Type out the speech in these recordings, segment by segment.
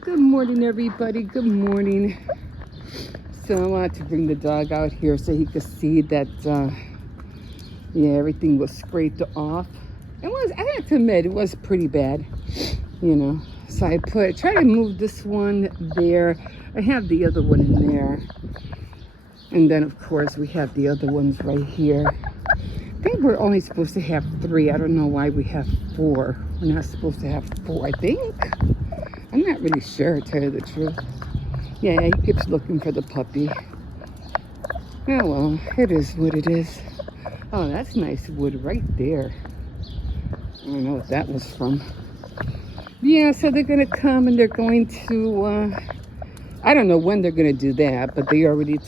Good morning, everybody. Good morning. So I wanted to bring the dog out here so he could see that, everything was scraped off. I have to admit, it was pretty bad, So I try to move this one there. I have the other one in there. And then, of course, we have the other ones right here. I think we're only supposed to have 3. I don't know why we have 4. We're not supposed to have 4, I think. I'm not really sure, to tell you the truth. Yeah, he keeps looking for the puppy. Oh, well, it is what it is. Oh, that's nice wood right there. I don't know what that was from. Yeah, so they're going to come and they're going to, I don't know when they're going to do that, but they already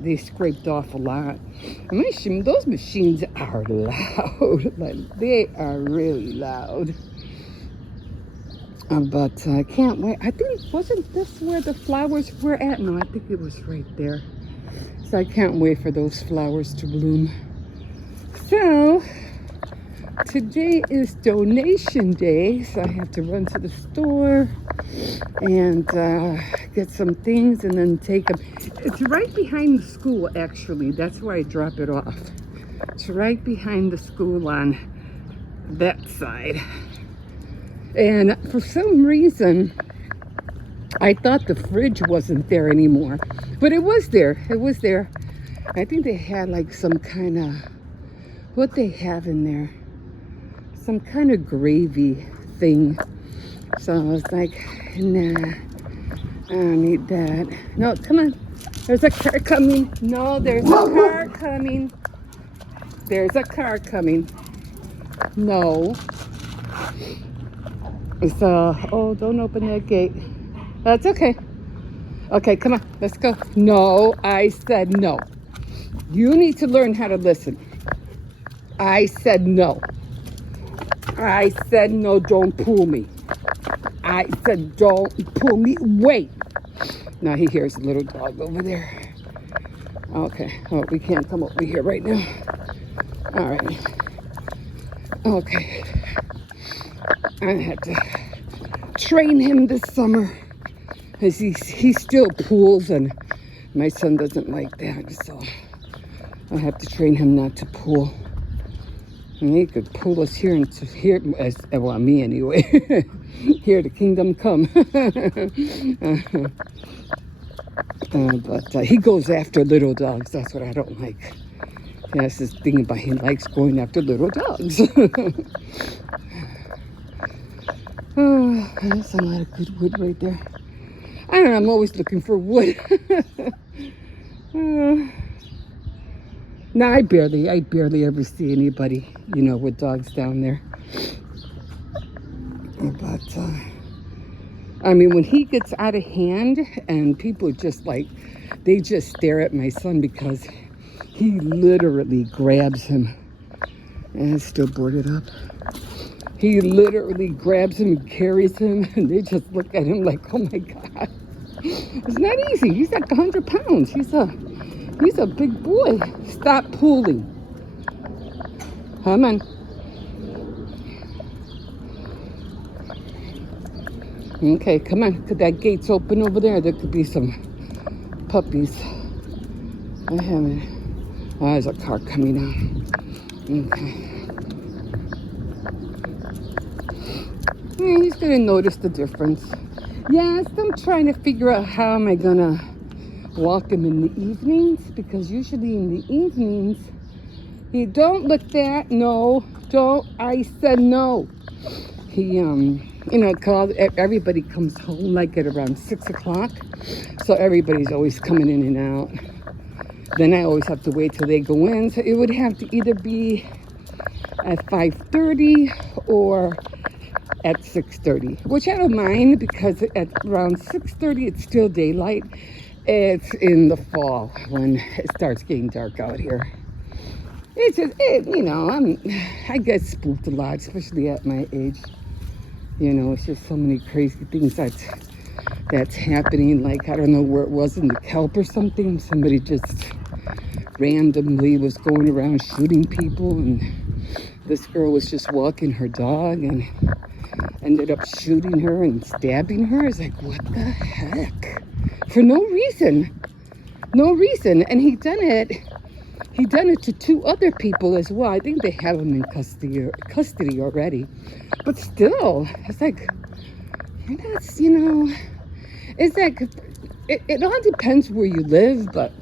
they scraped off a lot. And those machines are loud. Like, they are really loud. But I can't wait. I think, wasn't this where the flowers were at? No, I think it was right there. So I can't wait for those flowers to bloom. So today is donation day. So I have to run to the store and get some things and then take them. It's right behind the school, actually. That's where I drop it off. It's right behind the school on that side. And for some reason, I thought the fridge wasn't there anymore. But it was there. It was there. I think they had like some kind of, what they have in there? Some kind of gravy thing. So I was like, nah, I don't need that. No, come on. There's a car coming. No, there's a car coming. There's a car coming. No. So, oh, don't open that gate. That's okay. Okay, come on, let's go. No, I said no. You need to learn how to listen. I said no. I said no, don't pull me. I said don't pull me. Wait. Now he hears a little dog over there. Okay, oh, we can't come over here right now. All right. Okay. I have to train him this summer because he still pulls and my son doesn't like that, so I have to train him not to pull. And he could pull us here into here, well, me anyway. Here the kingdom come. But he goes after little dogs. That's what I don't like. That's this thing about he likes going after little dogs. Oh, there's a lot of good wood right there. I don't know, I'm always looking for wood. No, I barely ever see anybody, with dogs down there. But, when he gets out of hand and people just they just stare at my son because he literally grabs him. And it's still boarded up. He literally grabs him and carries him, and they just look at him like, oh my God. It's not easy. He's like 100 pounds. He's a big boy. Stop pulling. Come on. Okay, come on. That gate's open over there. There could be some puppies. I haven't. Oh, there's a car coming out. Okay. Yeah, he's gonna notice the difference. Yes, I'm trying to figure out how am I gonna walk him in the evenings, because usually in the evenings, he don't look that. No, don't. I said no. He, everybody comes home like at around 6 o'clock, so everybody's always coming in and out. Then I always have to wait till they go in, so it would have to either be at 5:30 or at 6:30, which I don't mind because at around 6:30 it's still daylight. It's in the fall when it starts getting dark out here. It's just, I get spooked a lot, especially at my age. It's just so many crazy things that's happening. Like, I don't know where it was, in the kelp or something. Somebody just randomly was going around shooting people, and this girl was just walking her dog, and ended up shooting her and stabbing her. It's like, what the heck? For no reason. No reason. And he done it to 2 other people as well. I think they have him in custody already. But still, it's like, that's, it's like, it all depends where you live, but,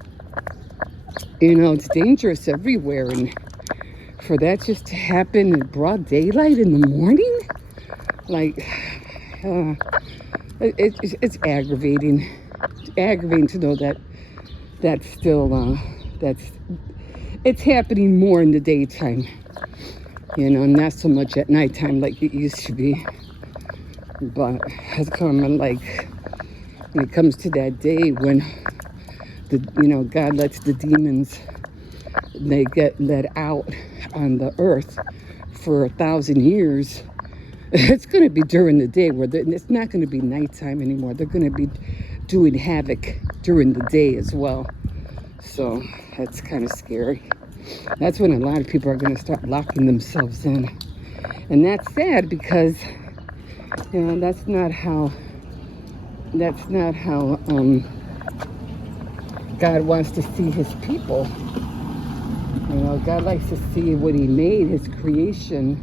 it's dangerous everywhere. And for that just to happen in broad daylight in the morning, like, it's aggravating. It's aggravating to know that's still, it's happening more in the daytime, not so much at nighttime like it used to be. But it's coming, like, when it comes to that day when God lets the demons, they get let out on the earth for 1,000 years. It's going to be during the day where it's not going to be nighttime anymore. They're going to be doing havoc during the day as well. So that's kind of scary. That's when a lot of people are going to start locking themselves in. And that's sad because, that's not how God wants to see his people. God likes to see what he made, his creation,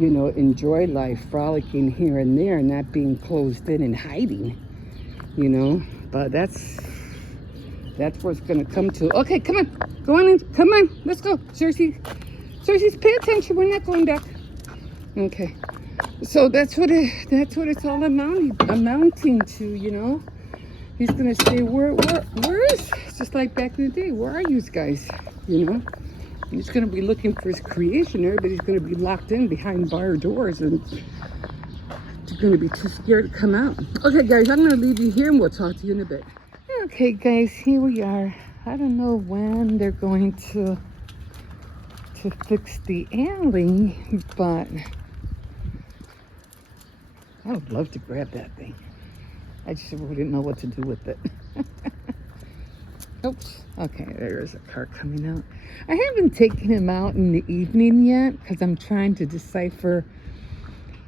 enjoy life, frolicking here and there, not being closed in and hiding, But that's where it's going to come to. Okay, come on. Go on in. Come on. Let's go. Cersei, pay attention. We're not going back. Okay. So that's what it's all amounting to, He's going to say, where is, it's just like back in the day, where are you guys, He's going to be looking for his creation. Everybody's going to be locked in behind barred doors and they're going to be too scared to come out. Okay, guys, I'm going to leave you here and we'll talk to you in a bit. Okay, guys, here we are. I don't know when they're going to fix the alley, but I would love to grab that thing. I just wouldn't know what to do with it. Oops. Okay, there's a car coming out. I haven't taken him out in the evening yet because I'm trying to decipher,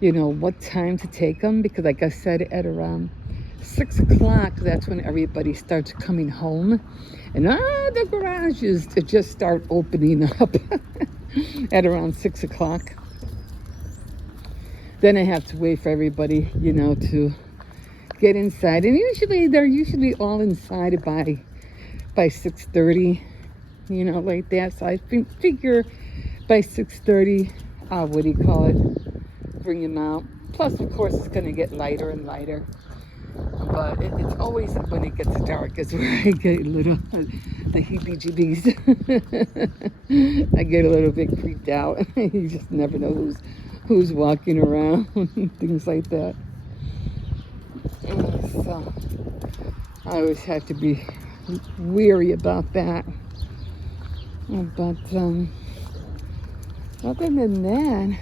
what time to take him. Because like I said, at around 6 o'clock, that's when everybody starts coming home. And the garages just start opening up at around 6 o'clock. Then I have to wait for everybody, to get inside. And they're all inside by 6:30, like that. So I figure by 6:30, bring him out. Plus, of course, it's going to get lighter and lighter. But it's always when it gets dark is where I get the heebie-jeebies. I get a little bit creeped out. You just never know who's walking around, things like that. So I always have to be weary about that. But other than that,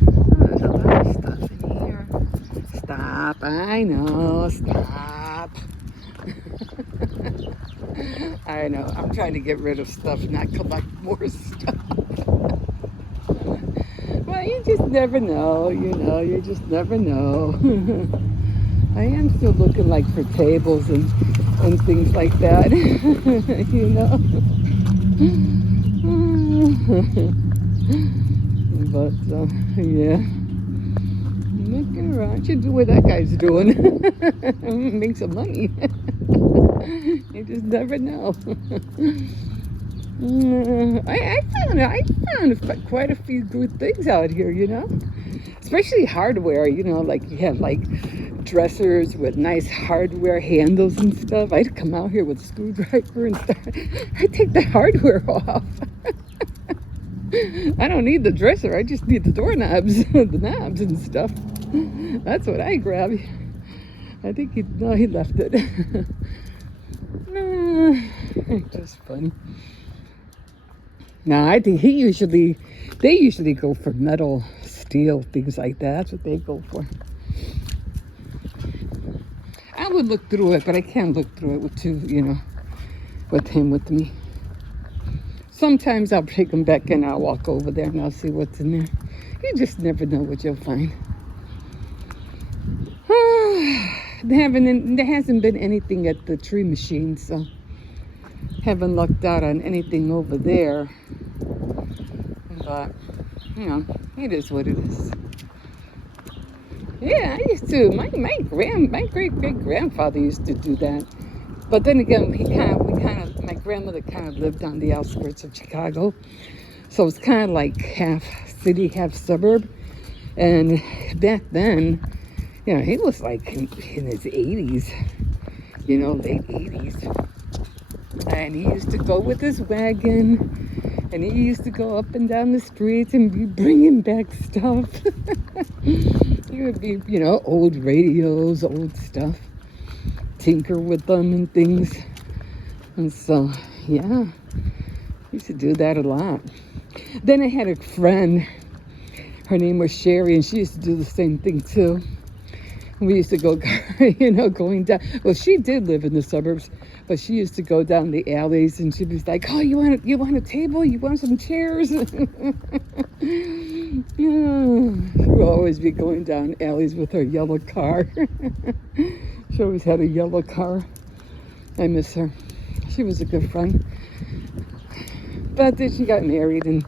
there's a lot of stuff in here. Stop, I know, stop. I know, I'm trying to get rid of stuff, not collect more stuff. Well, you just never know, you just never know. I am still looking like for tables and things like that, But, yeah. Looking around, you do what that guy's doing. Make some money. You just never know. I found quite a few good things out here, especially hardware, like you have like dressers with nice hardware handles and stuff. I'd come out here with a screwdriver and stuff. I take the hardware off. I don't need the dresser, I just need the doorknobs, the knobs and stuff. That's what I grab. I think he left it. Just funny. No, I think they usually go for metal, steel, things like that. That's what they go for. I would look through it, but I can't look through it with with him with me. Sometimes I'll take him back in, I'll walk over there and I'll see what's in there. You just never know what you'll find. there hasn't been anything at the tree machine, so haven't lucked out on anything over there. But, you know, it is what it is. Yeah, I used to. My great-great-grandfather used to do that. But then again, my grandmother kind of lived on the outskirts of Chicago. So it's kind of like half city, half suburb. And back then, you know, he was like in his 80s, you know, late 80s. And he used to go with his wagon, and he used to go up and down the streets and be bringing back stuff. He would be, you know, old radios, old stuff, tinker with them and things. And so, yeah, he used to do that a lot. Then I had a friend, her name was Sherry, and she used to do the same thing too. We used to go, you know, going down. Well, she did live in the suburbs, but she used to go down the alleys, and she'd be like, "Oh, you want a table? You want some chairs?" Yeah, she would always be going down alleys with her yellow car. She always had a yellow car. I miss her. She was a good friend. But then she got married, and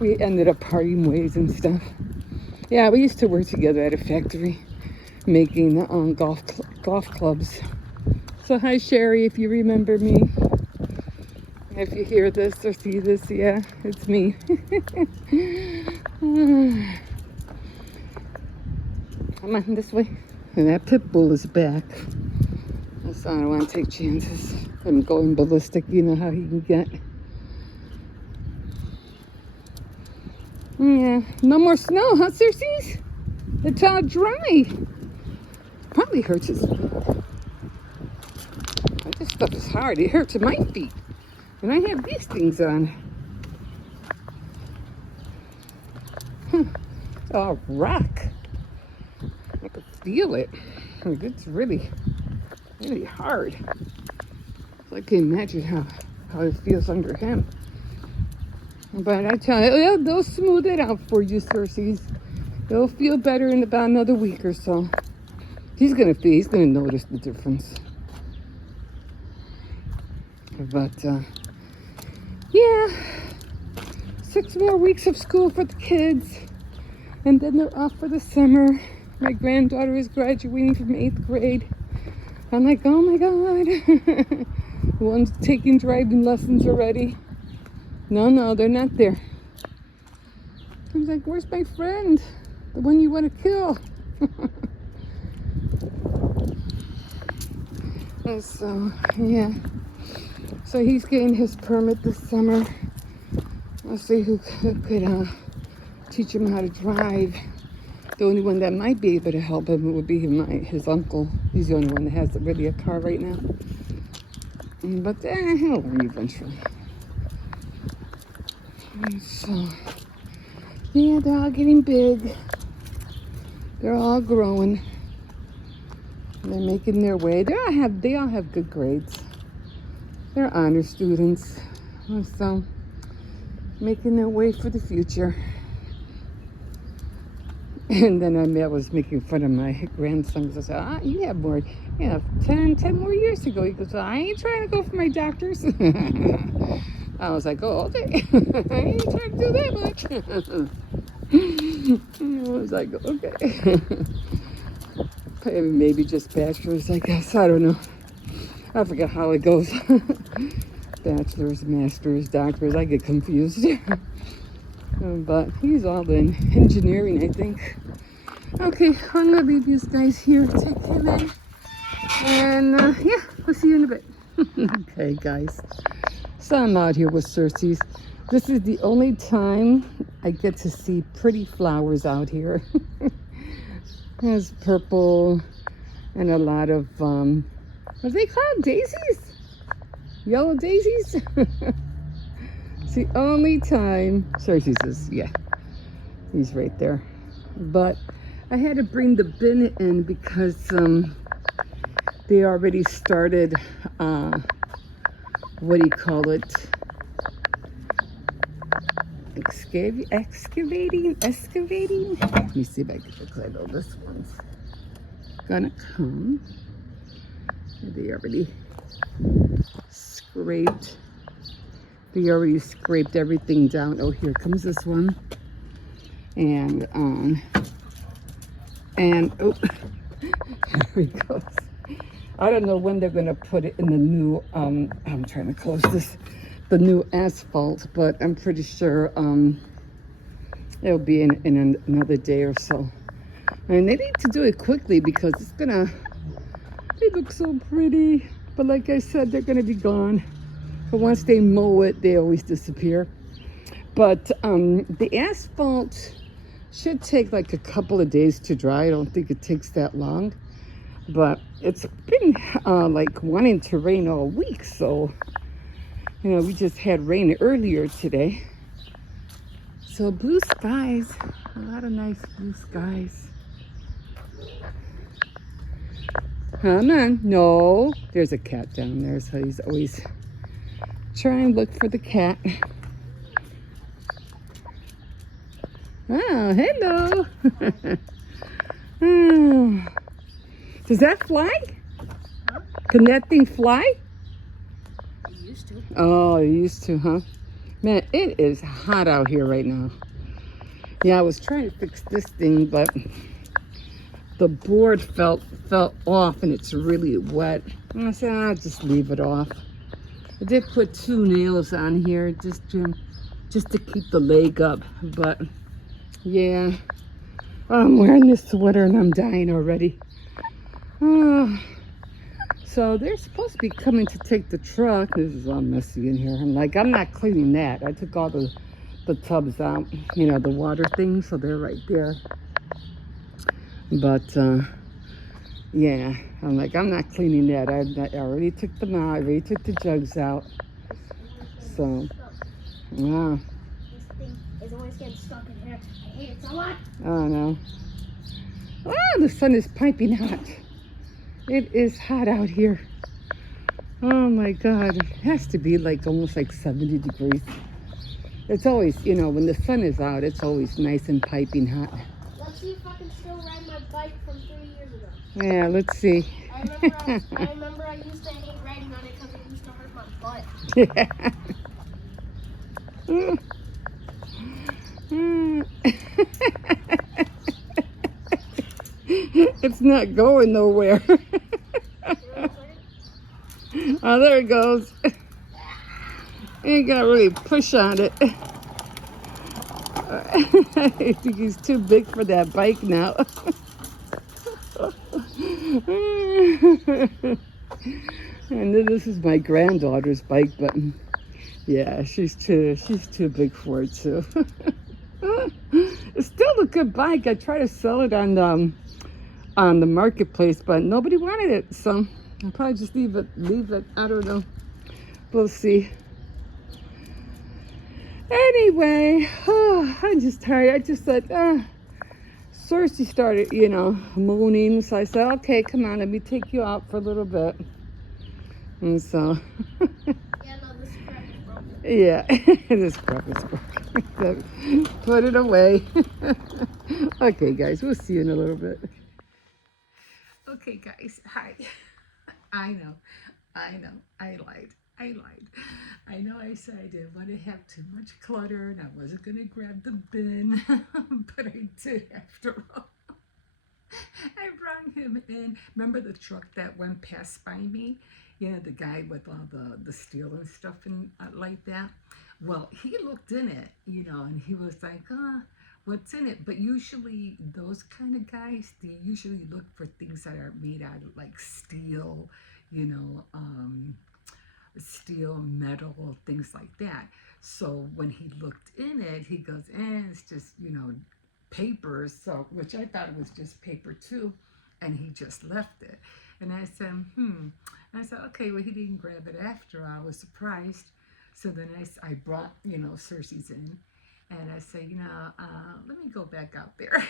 we ended up parting ways and stuff. Yeah, we used to work together at a factory, making golf clubs. So hi Sherry, if you remember me, if you hear this or see this, yeah, it's me. Come on this way. And that pit bull is back. So I don't want to take chances. I'm going ballistic. You know how he can get. Yeah, no more snow, huh, Circes? It's all dry. Probably hurts his feet. This stuff is hard. It hurts my feet. And I have these things on. It's all rock. I can feel it. Like, it's really, really hard. So I can imagine how it feels under him. But I tell you, they'll smooth it out for you, Circes. It'll feel better in about another week or so. He's gonna notice the difference. But yeah, 6 more weeks of school for the kids, and then they're off for the summer. My granddaughter is graduating from 8th grade. I'm like, oh my God. One's taking driving lessons already. No, they're not there. I was like, where's my friend? The one you want to kill. And so, yeah. So he's getting his permit this summer. I'll see who could teach him how to drive. The only one that might be able to help him would be his uncle. He's the only one that has really a car right now. But he'll learn eventually. And so, yeah, they're all getting big. They're all growing. They're making their way. They all have good grades. They're honor students. So, making their way for the future. And then I was making fun of my grandson because I said, you have more, 10 more years to go. He goes, I ain't trying to go for my doctors. I was like, oh, okay. I ain't trying to do that much. I was like, okay. Maybe just bachelor's, I guess. I don't know. I forget how it goes. Bachelor's, master's, doctors. I get confused. But he's all in engineering, I think. Okay, I'm going to leave you guys here. Take him in. And, yeah, we'll see you in a bit. Okay, guys. So I'm out here with Circes. This is the only time I get to see pretty flowers out here. There's purple and a lot of, what do they call them? Daisies? Yellow daisies? It's the only time. Circes is, yeah, he's right there. But I had to bring the bin in because they already started, what do you call it? Excavating? Let me see if I can declare all this one. gonna come. They already scraped. They already scraped everything down. Oh, here comes this one. And oh, there he goes. I don't know when they're gonna put it in the new. I'm trying to close this. The new asphalt, but I'm pretty sure it'll be in another day or so. And they need to do it quickly because it's gonna. They look so pretty, but like I said, they're gonna be gone. But once they mow it, they always disappear. But the asphalt should take like a couple of days to dry. I don't think it takes that long. But it's been like wanting to rain all week, so you know, we just had rain earlier today. So blue skies, a lot of nice blue skies. Come on, no, there's a cat down there, so he's always trying to look for the cat. Oh, hello. Oh. Does that fly? Huh? Can that thing fly? It used to. Oh, it used to, huh? Man, it is hot out here right now. Yeah, I was trying to fix this thing, but the board fell off and it's really wet. And I said, I'll just leave it off. I did put 2 nails on here just to keep the leg up, but yeah. I'm wearing this sweater and I'm dying already. Oh. So they're supposed to be coming to take the truck. This is all messy in here. I'm like, I'm not cleaning that. I took all the tubs out, you know, the water things, so they're right there. But yeah, I'm like, I'm not cleaning that. I already took them out. I already took the jugs out. So, wow. This thing is always getting stuck in here. I hate it so much. Oh no. Oh, the sun is piping hot. It is hot out here. Oh my God. It has to be like almost like 70 degrees. It's always, you know, when the sun is out, it's always nice and piping hot. Let's see if I can still ride my bike from 3 years ago. Yeah, let's see. I remember I used to hate riding on it because it used to hurt my butt. Yeah. It's not going nowhere. Oh, there it goes. You gotta really push on it. I think he's too big for that bike now. And then this is my granddaughter's bike, but yeah, she's too big for it too. It's still a good bike. I try to sell it on the marketplace, but nobody wanted it, so I'll probably just leave it. I don't know. We'll see. Anyway, I'm just tired. I just said, Cersei started, you know, moaning, so I said, okay, come on, let me take you out for a little bit. And so, Yeah, no, this crap is broken. yeah, this crap is broken. Put it away. Okay, guys, we'll see you in a little bit. Okay, guys, hi. I know, I lied. I know I said I didn't want to have too much clutter and I wasn't going to grab the bin, but I did after all. I brought him in. Remember the truck that went past by me? Yeah, the guy with all the steel and stuff and like that. Well, he looked in it, you know, and he was like, what's in it? But usually those kind of guys, they usually look for things that are made out of like steel, you know, steel, metal, things like that. So when he looked in it, he goes, it's just, you know, paper. So, which I thought it was just paper too. And he just left it. And I said, And I said, okay, well, he didn't grab it after. I was surprised. So then I brought, you know, Cersei's in. And I said, you know, let me go back out there.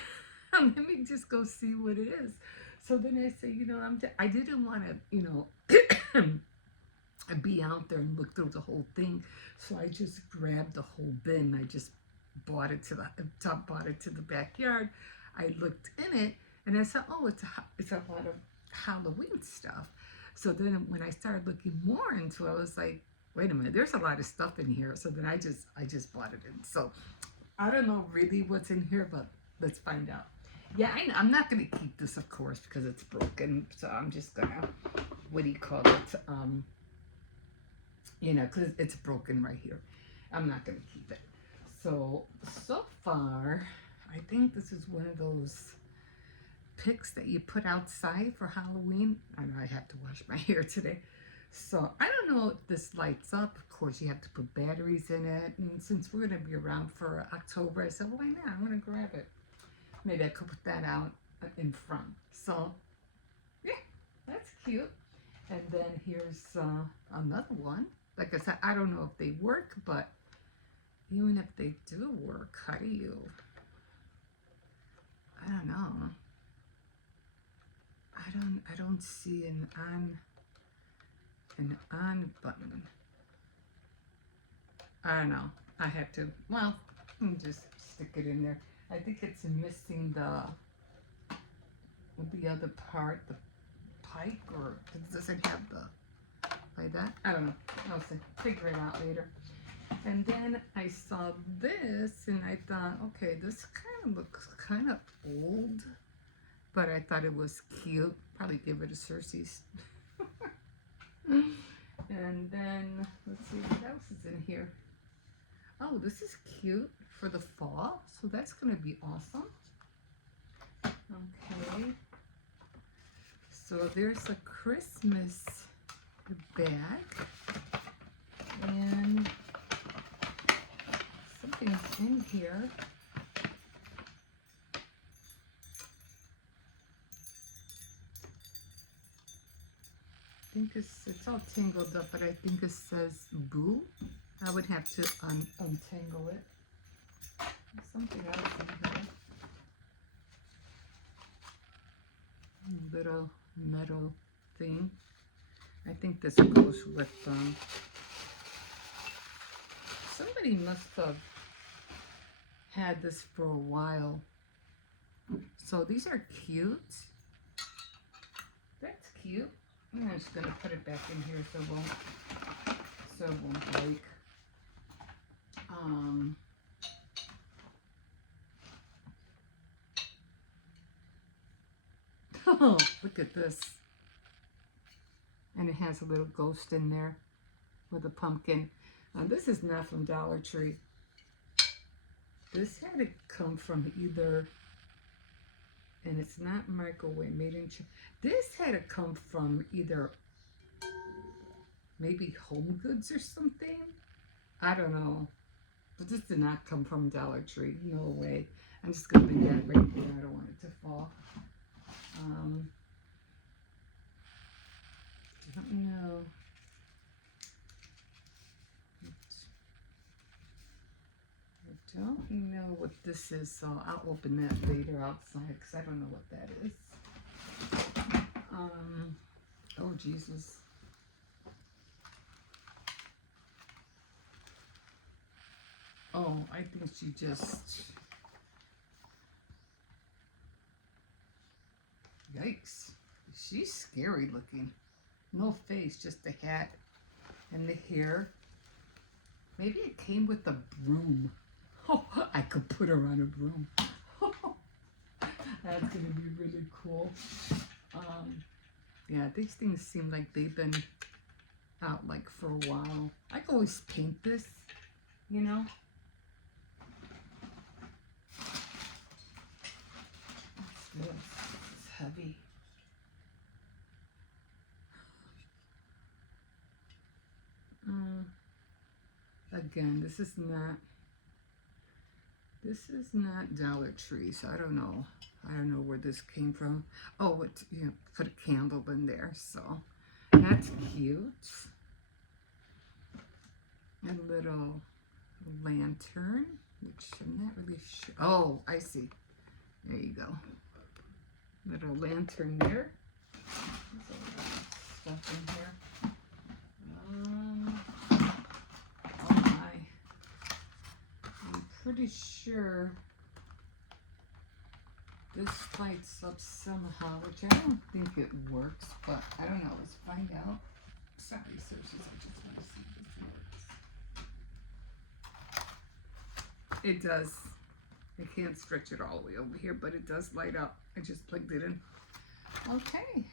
Let me just go see what it is. So then I said, you know, I didn't want to, you know, be out there and look through the whole thing. So I just grabbed the whole bin. I just brought it to the backyard. I looked in it And I said, oh, it's a lot of Halloween stuff. So then when I started looking more into it, I was like, wait a minute, there's a lot of stuff in here. So then I just bought it in. So I don't know really what's in here, but let's find out. Yeah, I'm not gonna keep this, of course, because it's broken. So I'm just gonna, what do you call it? Because it's broken right here. I'm not gonna keep it. So far, I think this is one of those picks that you put outside for Halloween. I know I have to wash my hair today. So I don't know if this lights up. Of course, you have to put batteries in it. And since we're going to be around for October, I said, why not? I'm going to grab it. Maybe I could put that out in front. So, yeah, that's cute. And then here's another one. Like I said, I don't know if they work, but even if they do work, how do you? I don't know. I don't see an on button. I don't know. I have to, well, just stick it in there. I think it's missing the other part, the pike, or does it have the, like that? I don't know. I'll figure it out later. And then I saw this and I thought, okay, this kind of looks kind of old, but I thought it was cute. Probably give it a Cersei's. And then let's see what else is in here. Oh, this is cute for the fall, so that's gonna be awesome. Okay, so there's a Christmas bag and something's in here. I think it's all tangled up, but I think it says boo. I would have to untangle it. There's something else in here. Little metal thing. I think this goes with somebody must have had this for a while. So these are cute. That's cute. I'm just gonna put it back in here so it won't break. Oh, look at this. And it has a little ghost in there with a pumpkin. This is not from Dollar Tree. This had to come from either, and it's not microwave, made in China. This had to come from either maybe Home Goods or something. I don't know. But this did not come from Dollar Tree. No way. I'm just going to leave that right there. I don't want it to fall. I don't know. I don't know what this is, so I'll open that later outside because I don't know what that is. Oh, Jesus. Oh, I think she just... Yikes. She's scary looking. No face, just the hat and the hair. Maybe it came with a broom. Oh, I could put her on a broom. That's going to be really cool. Yeah, these things seem like they've been out like for a while. I can always paint this, you know. What's this? It's heavy. Again, this is not Dollar Tree, so I don't know. I don't know where this came from. Oh, it's, you know, put a candle in there, so that's cute. A little lantern, which I'm not really sure. Oh, I see. There you go. Little lantern there. There's a lot of stuff in here. Oh my. I'm pretty sure this lights up somehow, which I don't think it works, but I don't know. Let's find out. Sorry, searches. I just want to see if it works. It does. I can't stretch it all the way over here, but it does light up. I just plugged it in. Okay.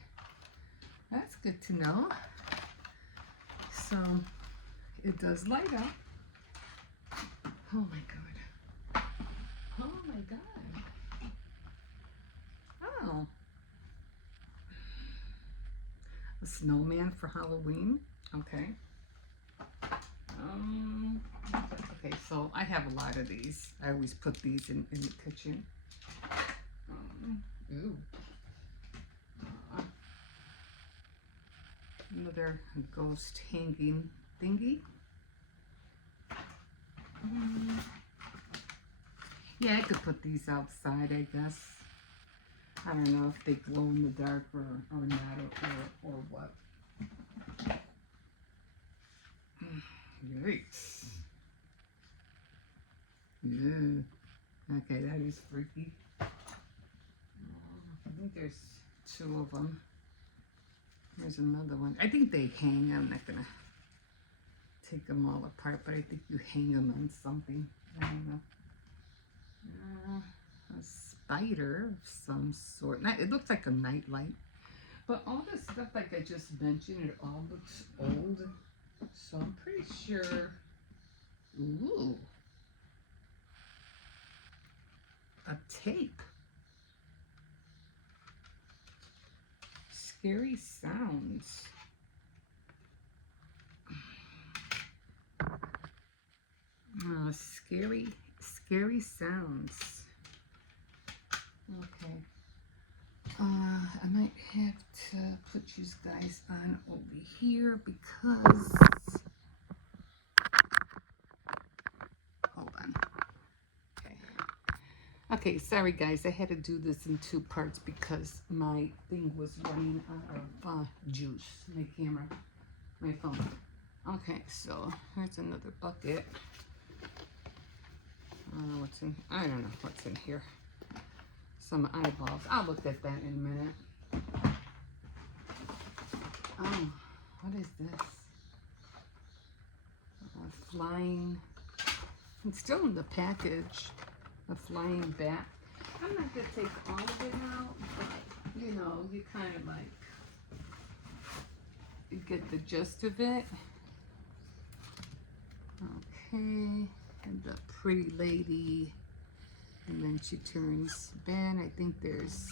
That's good to know. So, it does light up. Oh my God. Oh my God. Oh. A snowman for Halloween. Okay. Okay, so I have a lot of these. I always put these in the kitchen. Ooh. Another ghost hanging thingy. Yeah, I could put these outside, I guess. I don't know if they glow in the dark or not or what. Yikes. Yeah. Okay, that is freaky. I think there's 2 of them. There's another one. I think they hang. I'm not gonna take them all apart, but I think you hang them on something. I don't know. A spider of some sort. It looks like a nightlight. But all this stuff, like I just mentioned, it all looks old. So I'm pretty sure. Ooh. A tape. Scary sounds. Scary sounds. Okay. I might have to put you guys on over here because. Hold on. Okay. Okay, sorry guys. I had to do this in 2 parts because my thing was running out of juice. My camera, my phone. Okay, so here's another bucket. I don't know what's in here. Some eyeballs. I'll look at that in a minute. Oh, what is this? A flying. It's still in the package. A flying bat. I'm not gonna take all of it out, but you know, you kind of like you get the gist of it. Okay, and the pretty lady, and then she turns bad. I think there's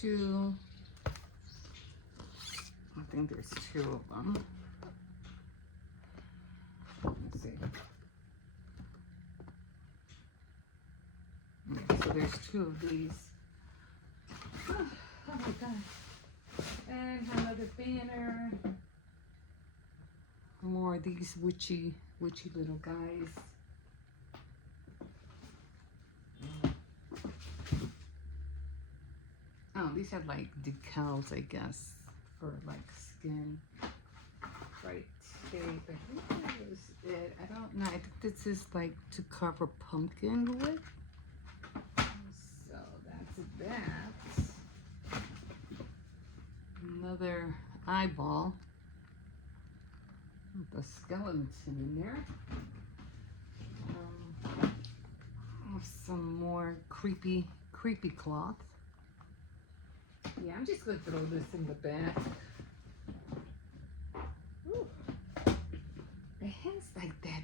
2. I think there's 2 of them. Let's see. Okay, so there's 2 of these. Oh my God. And another banner. More of these witchy little guys. Oh, these are like decals, I guess, for like skin. Right tape. I think that was it. I don't know. I think this is like to cover pumpkin with. So that's that. Another eyeball with a skeleton in there. Some more creepy cloth. Yeah, I'm just gonna throw this in the back. Ooh. It has like that,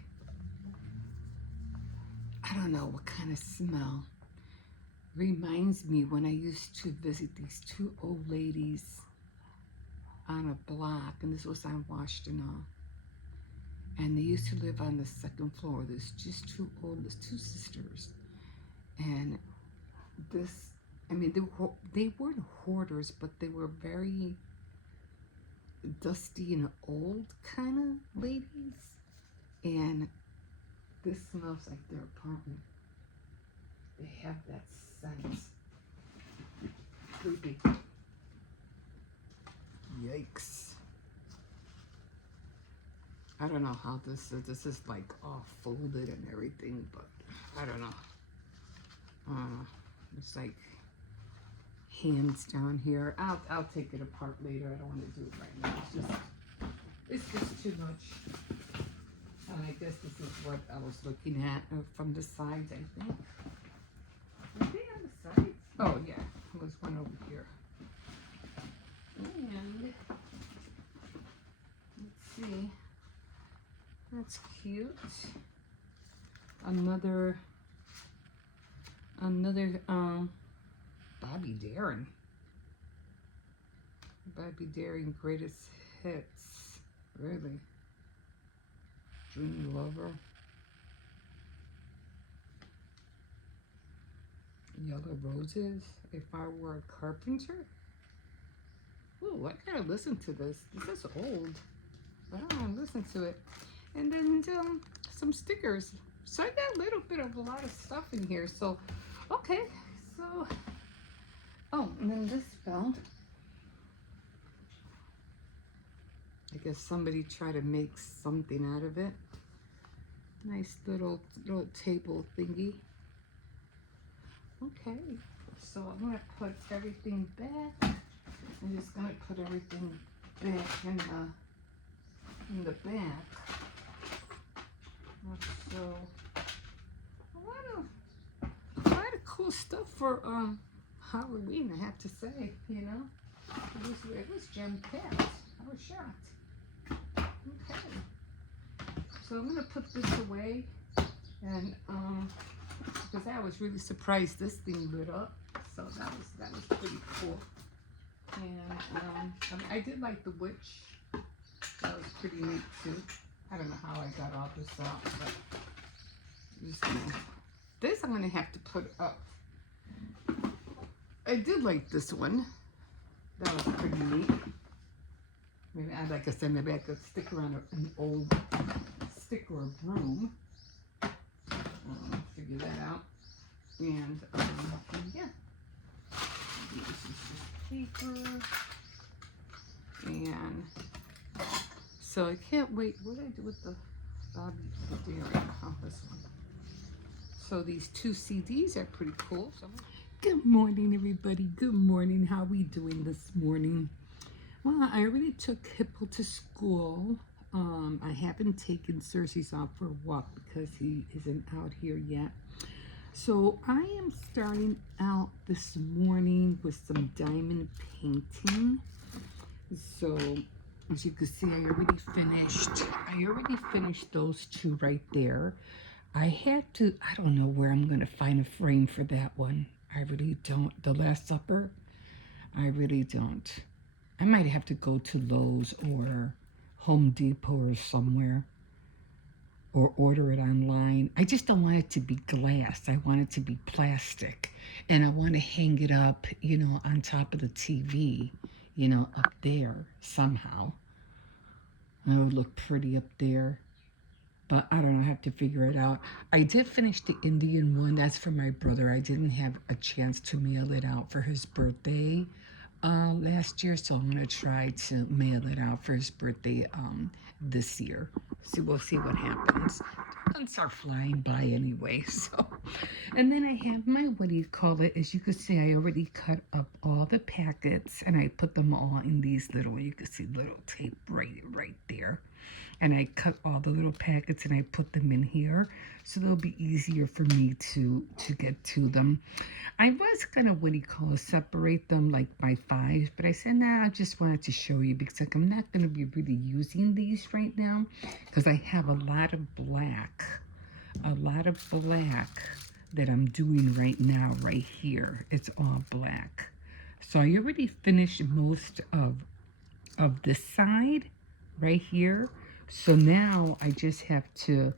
I don't know what kind of smell. Reminds me when I used to visit these 2 old ladies on a block, and this was on Washtenaw. And they used to live on the 2nd floor. There's just 2 sisters. And this, I mean, they weren't hoarders, but they were very dusty and old kind of ladies. And this smells like their apartment. They have that scent. Creepy. Yikes. I don't know how this is. This is like all folded and everything, but I don't know. There's like hands down here. I'll take it apart later. I don't want to do it right now. It's just too much. And I guess this is what I was looking at from the sides, I think. Were they on the sides? Oh yeah, there was one over here. And let's see. That's cute. Another Bobby Darin. Bobby Darin greatest hits. Really. Dream Lover. Yellow Roses. If I Were a Carpenter. Ooh, I gotta listen to this. This is old. I don't want to listen to it. And then some stickers. So I got a little bit of a lot of stuff in here. So, okay. So, oh, and then this fell. I guess somebody tried to make something out of it. Nice little table thingy. Okay. So I'm going to put everything back. I'm just going to put everything back in the back. So a lot of cool stuff for Halloween, I have to say, you know. It was jam-packed. I was shocked. Okay. So I'm gonna put this away, and because I was really surprised this thing lit up. So that was pretty cool. And I did like the witch. That was pretty neat too. I don't know how I got all this out, but this I'm gonna have to put up. I did like this one. That was pretty neat. Maybe, like I said, maybe I could stick around an old stick or a broom. Figure that out. And yeah. This is just paper. And so I can't wait. What did I do with the Bobby Darin? Oh, this one. So these 2 CDs are pretty cool. So good morning, everybody. Good morning. How we doing this morning? Well, I already took Hippo to school. I haven't taken Cersei's off for a walk because he isn't out here yet. So I am starting out this morning with some diamond painting. So as you can see, I already finished those 2 right there. I don't know where I'm going to find a frame for that one. I really don't. The Last Supper, I really don't. I might have to go to Lowe's or Home Depot or somewhere, or order it online. I just don't want it to be glass. I want it to be plastic. And I want to hang it up, you know, on top of the TV, you know, up there somehow. It would look pretty up there. But I don't know, I have to figure it out. I did finish the Indian one. That's for my brother. I didn't have a chance to mail it out for his birthday last year, so I'm going to try to mail it out for his birthday this year. So we'll see what happens. Months are flying by anyway. So, and then I have my, what do you call it? As you can see, I already cut up all the packets, and I put them all in these little, you can see little tape right there. And I cut all the little packets and I put them in here, so they'll be easier for me to get to them. I was gonna, what do you call it, separate them like by 5, but I said, nah, I just wanted to show you because like I'm not gonna be really using these right now because I have a lot of black that I'm doing right now right here. It's all black. So I already finished most of this side right here. So now I just have to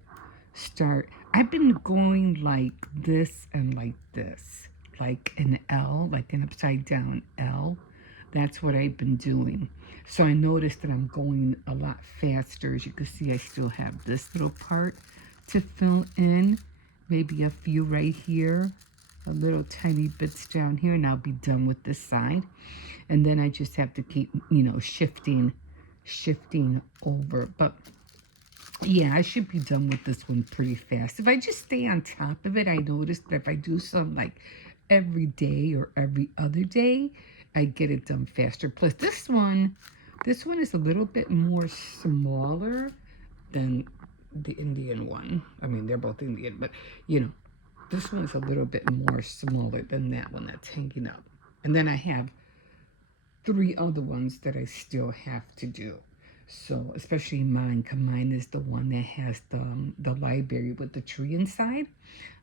start. I've been going like this and like this, like an L, like an upside down L. That's what I've been doing. So I noticed that I'm going a lot faster. As you can see, I still have this little part to fill in. Maybe a few right here, a little tiny bits down here, and I'll be done with this side. And then I just have to keep, you know, shifting over. But yeah, I should be done with this one pretty fast. If I just stay on top of it, I noticed that if I do some like every day or every other day, I get it done faster. Plus this one is a little bit more smaller than the Indian one. I mean, they're both Indian, but you know, this one is a little bit more smaller than that one that's hanging up. And then I have 3 other ones that I still have to do. So especially mine, cause mine is the one that has the library with the tree inside.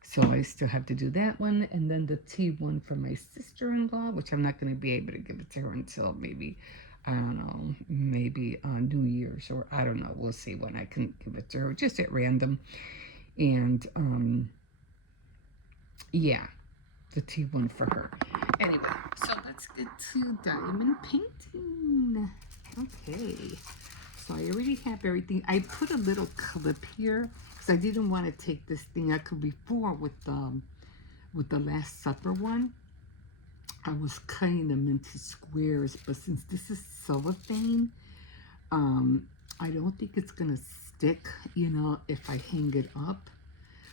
So I still have to do that one, and then the tea one for my sister-in-law, which I'm not going to be able to give it to her until maybe, I don't know, maybe New Year's, or I don't know. We'll see when I can give it to her, just at random. And yeah, the tea one for her. Anyway, so let's get to diamond painting. Okay, so I already have everything. I put a little clip here because I didn't want to take this thing. I could before with the Last Supper one, I was cutting them into squares, but since this is cellophane, I don't think it's gonna stick, you know, if I hang it up.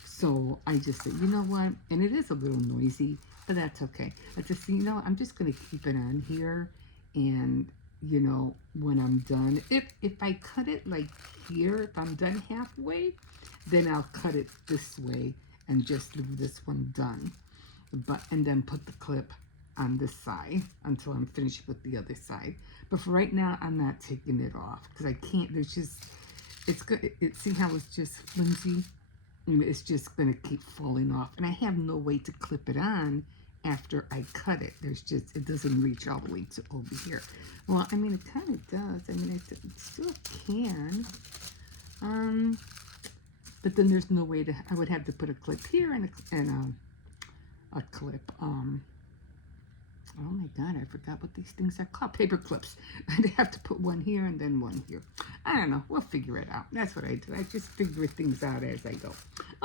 So I just said, you know what? And it is a little noisy, but that's okay. I just said, you know, I'm just going to keep it on here. And, you know, when I'm done, if I cut it like here, if I'm done halfway, then I'll cut it this way and just leave this one done. And then put the clip on this side until I'm finished with the other side. But for right now, I'm not taking it off because I can't. There's just, it's good. See how it's just flimsy? It's just going to keep falling off. And I have no way to clip it on after I cut it. It doesn't reach all the way to over here. Well, I mean, it kind of does. I mean, it still can. But then there's no way I would have to put a clip here and a clip. Oh my God, I forgot what these things are called. Paper clips. I'd have to put one here and then one here. I don't know. We'll figure it out. That's what I do. I just figure things out as I go.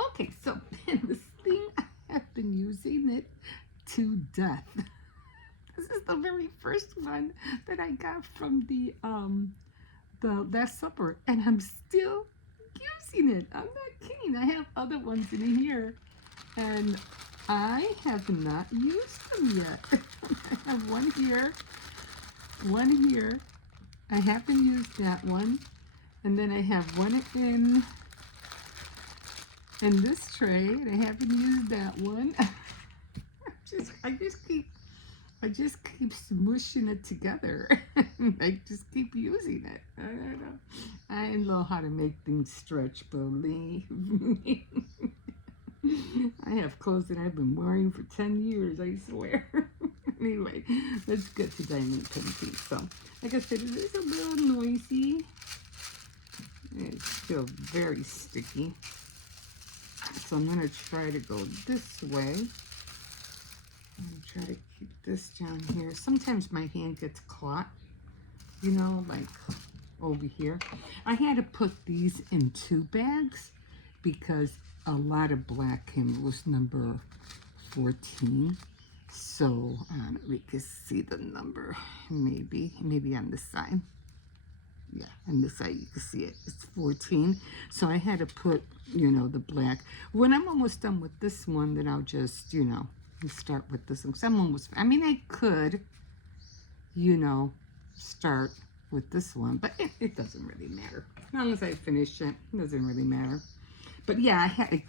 Okay, so this thing, I have been using it to death. This is the very first one that I got from the Last Supper, and I'm still using it. I'm not kidding. I have other ones in here, and I have not used them yet. I have one here. I haven't used that one. And then I have one in this tray, and I haven't used that one. I just keep smushing it together. I just keep using it. I don't know. I know how to make things stretch, believe me. I have clothes that I've been wearing for 10 years, I swear. Anyway, let's get to diamond painting. So, like I said, it is a little noisy. It's still very sticky. So I'm going to try to go this way. And try to keep this down here. Sometimes my hand gets caught, you know, like over here. I had to put these in 2 bags because a lot of black came. It was number 14. So we can see the number, maybe on this side. Yeah, on this side you can see it. It's 14. So I had to put, you know, the black. When I'm almost done with this one, then I'll just, you know, start with this one. I'm almost, I mean, I could, you know, start with this one, but it doesn't really matter. As long as I finish it, it doesn't really matter. But yeah, I had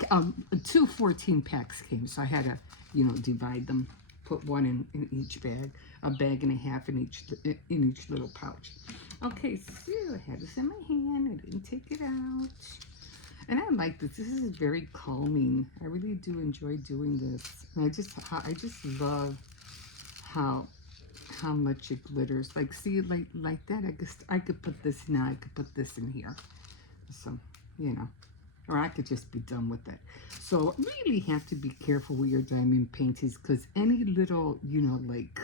2 14 packs came, so I had to, you know, divide them. Put one in each bag, a bag and a half in each little pouch. Okay, so I had this in my hand. I didn't take it out. And I like this. This is very calming. I really do enjoy doing this. And I just love how much it glitters. Like, see, like that. I could put this now. I could put this in here. So, you know. Or I could just be done with it. So really have to be careful with your diamond paintings, because any little, you know, like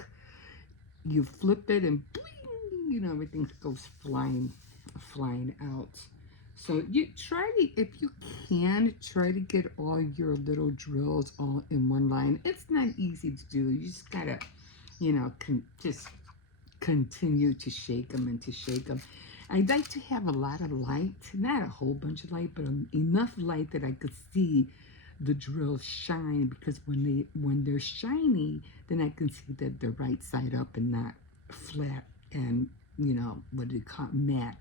you flip it and bling, you know, everything goes flying out. So you try to, if you can, try to get all your little drills all in one line. It's not easy to do. You just gotta, you know, just continue to shake them and to shake them. I'd like to have a lot of light, not a whole bunch of light, but enough light that I could see the drills shine, because when they're shiny, then I can see that they're right side up and not flat and, what do you call it, matte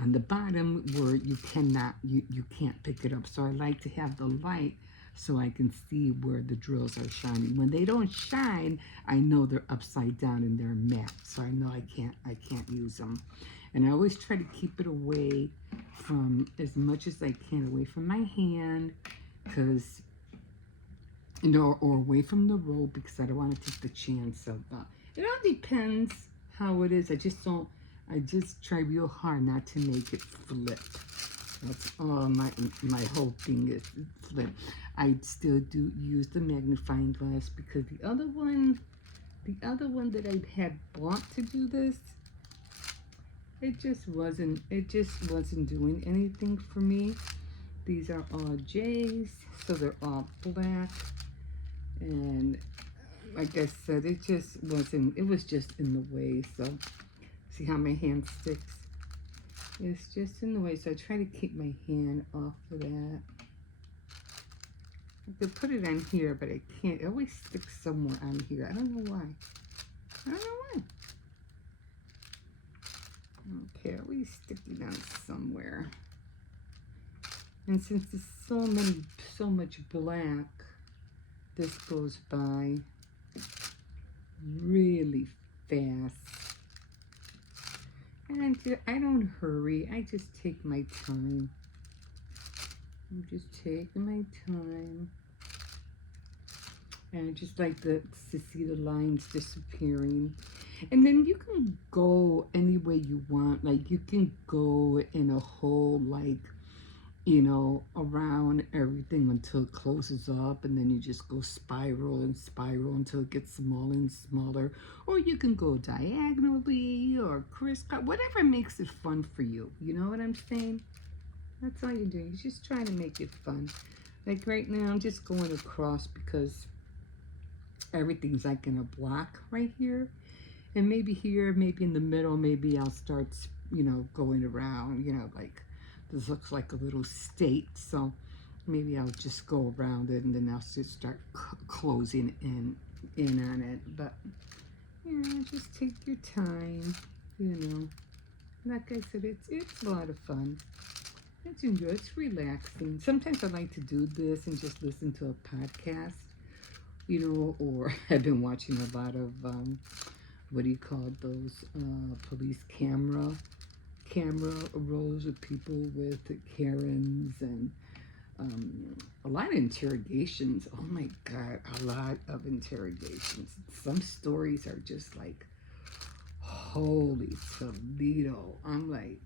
on the bottom, where you can't pick it up. So I like to have the light so I can see where the drills are shining. When they don't shine, I know they're upside down and they're matte, so I know I can't use them. And I always try to keep it away from, as much as I can, away from my hand, because or away from the road, because I don't want to take the chance of. It all depends how it is. I just try real hard not to make it flip. That's all my whole thing is, flip. I still do use the magnifying glass, because the other one that I had bought to do this, it just wasn't doing anything for me. These are all J's, so they're all black, and like I said, it was just in the way. So see how my hand sticks? It's just in the way, so I try to keep my hand off of that. I could put it on here, but I can't. It always sticks somewhere on here. I don't know why. Okay, always sticking out somewhere. And since there's so much black, this goes by really fast. And I don't hurry. I just take my time. I'm just taking my time. And I just like to see the lines disappearing. And then you can go any way you want. Like, you can go in a whole, like, around everything until it closes up, and then you just go spiral and spiral until it gets smaller and smaller. Or you can go diagonally or crisscross, whatever makes it fun for you. You know what I'm saying? That's all you're doing. You're just trying to make it fun. Like right now, I'm just going across because everything's like in a block right here. And maybe here, maybe in the middle, maybe I'll start, going around, like, this looks like a little state, so maybe I'll just go around it, and then I'll just start closing in on it. But yeah, just take your time, Like I said, it's a lot of fun. It's enjoy. It's relaxing. Sometimes I like to do this and just listen to a podcast, or I've been watching a lot of what do you call those police camera rolls with people with Karens, and a lot of interrogations. Oh my God, a lot of interrogations. Some stories are just like, holy Toledo. I'm like,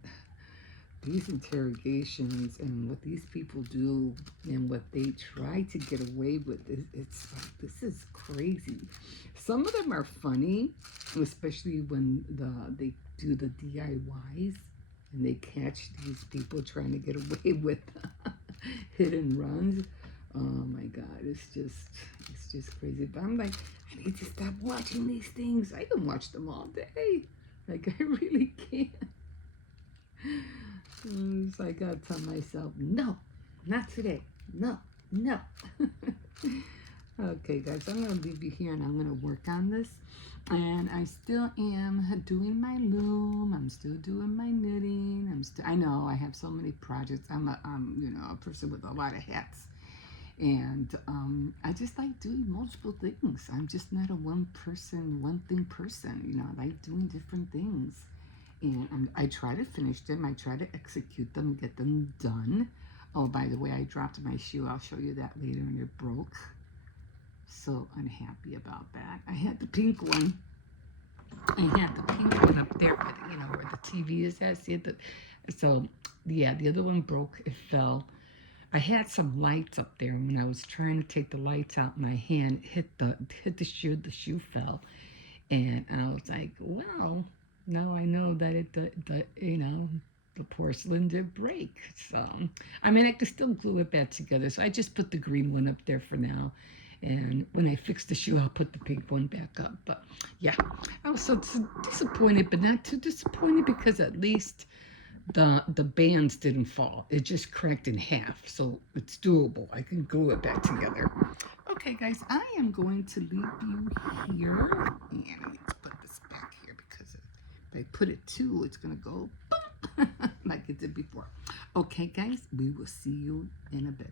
these interrogations and what these people do and what they try to get away with, it's like, this is crazy. Some of them are funny, especially when they do the DIYs and they catch these people trying to get away with hit and runs. Oh my God, it's just crazy. But I'm like, I need to stop watching these things. I can watch them all day. Like, I really can't. So I gotta tell myself, no, not today. No. Okay, guys, I'm gonna leave you here and I'm gonna work on this. And I still am doing my loom. I'm still doing my knitting. I know I have so many projects. I'm a person with a lot of hats. And I just like doing multiple things. I'm just not a one thing person. I like doing different things. And I try to finish them. I try to execute them, get them done. Oh, by the way, I dropped my shoe. I'll show you that later, and it broke. So unhappy about that. I had the pink one. Up there, where the TV is at. See it? So, yeah, the other one broke. It fell. I had some lights up there, and when I was trying to take the lights out, my hand hit the shoe. The shoe fell, and I was like, well, now I know that the porcelain did break. So, I mean, I could still glue it back together. So I just put the green one up there for now. And when I fix the shoe, I'll put the pink one back up. But yeah, I was so disappointed, but not too disappointed, because at least the bands didn't fall. It just cracked in half, so it's doable. I can glue it back together. Okay, guys, I am going to leave you here, and let me put this back here because if I put it too, it's gonna go boom, like it did before. Okay, guys, we will see you in a bit.